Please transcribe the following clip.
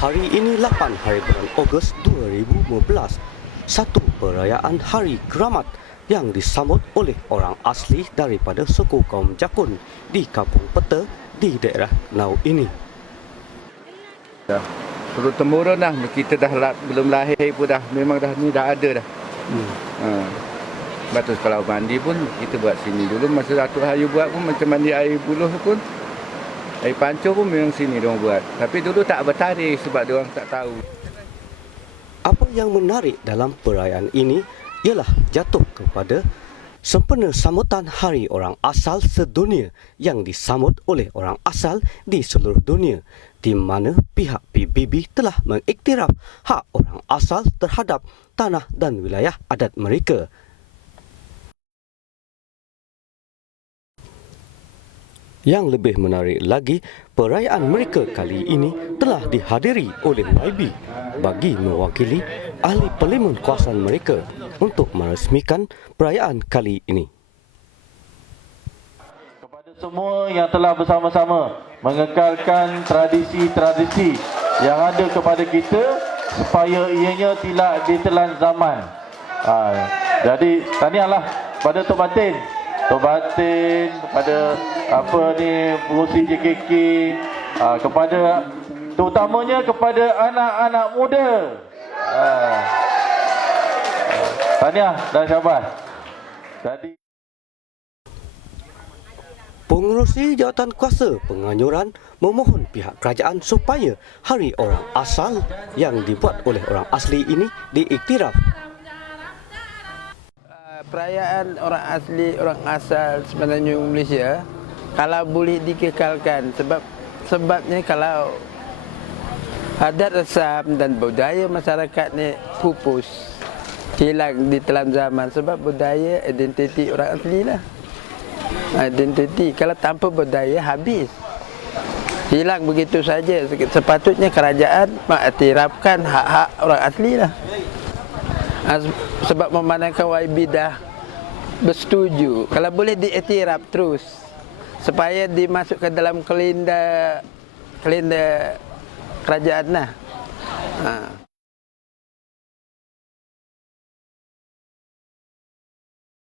Hari ini 8 hari bulan Ogos 2015, satu perayaan Hari Keramat yang disambut oleh orang asli daripada suku kaum Jakun di Kampung Peta di daerah Nau ini. Dah. Turun temurun dah. Kita dah la- belum lahir pun dah. Memang dah ni dah ada dah. Hmm. Ha. Lepas tu kalau mandi pun kita buat sini dulu. Masa Datuk Hayu buat pun macam mandi air buluh pun. Air pancur pun memang sini diorang buat. Tapi dulu tak bertarikh sebab diorang tak tahu. Apa yang menarik dalam perayaan ini ialah jatuh kepada sempena sambutan Hari Orang Asal Sedunia yang disambut oleh orang asal di seluruh dunia di mana pihak PBB telah mengiktiraf hak orang asal terhadap tanah dan wilayah adat mereka. Yang lebih menarik lagi, perayaan mereka kali ini telah dihadiri oleh YB bagi mewakili ahli parlimen kuasaan mereka untuk merasmikan perayaan kali ini. kepada semua yang telah bersama-sama mengekalkan tradisi-tradisi yang ada kepada kita supaya ianya tidak ditelan zaman. Ha, jadi tahniahlah pada Tok Batin. Tok Batin kepada apa ni pengurusi JKK ha, kepada terutamanya kepada anak-anak muda. Ha. Tahniah dan syabas. Jadi Pengurusi jawatan kuasa penganjuran memohon pihak kerajaan supaya Hari Orang Asal yang dibuat oleh orang asli ini diiktiraf perayaan orang asli orang asal Semenanjung Malaysia kalau boleh dikekalkan sebab sebabnya kalau adat resam dan budaya masyarakat ni pupus hilang di dalam zaman sebab budaya identiti orang asli lah. Identiti kalau tanpa budaya habis. Hilang begitu saja sepatutnya kerajaan mengiktirafkan hak-hak orang asli lah. Ah, sebab memandangkan YB dah bersetuju kalau boleh diiktiraf terus supaya dimasukkan dalam kalender kalender kerajaan lah. Ha.